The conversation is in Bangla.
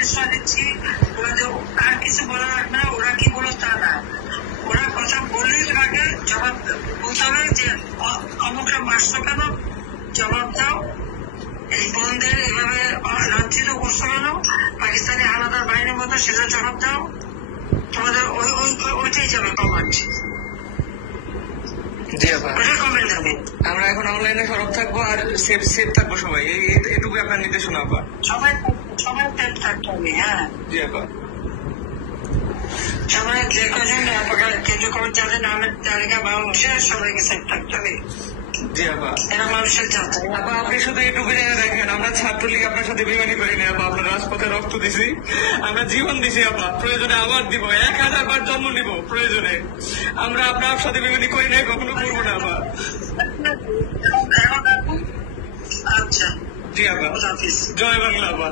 প্রতিষ্ঠা দিচ্ছি, আর কিছু বলা লাগবে না। ওরা কি বলো তা না, ওরা কথা বললেই তোমাকে জবাব বলতে হবে যে অমুকটা মারছো কেন, জবাব দাও। এই বোনদের এভাবে লাঞ্ছিত করছো কেন, পাকিস্তানি আলাদা বাহিনীর মতো, সেটা জবাব দাও। তোমাদের ওইটাই যাবে কমান্ড। জি আপা, ওটা কমে যাবে। আমরা এখন অনলাইনে সরব থাকবো আর সেফ থাকবো সবাই, এটুকু আপনার নির্দেশনা আপা। সবাই সবাই সেফ থাকতে হবে। হ্যাঁ জি আপা, সবাই যে কজন কার্যক্রম যাদের নামের তালিকা বাংলাদেশের সবাইকে সেফ থাকতে হবে। জি আপা। এরা মানুষের জাত। আপা আপনি শুধু এটুকু জেনে রাখেন, আমরা ছাত্রলীগ আপনার সাথে বেমানি করিনি আপা। আপনার রাজপথে রক্ত দিছি, আমরা জীবন দিছি আপা, প্রয়োজনে আবার দিব, 1000 বার জন্ম নিব প্রয়োজনে। আমরা আপনার সাথে বেমানি করি নাই, কখনো করবো না আপা। আচ্ছা জি আপা, হাফিজ। জয় বাংলা আপা।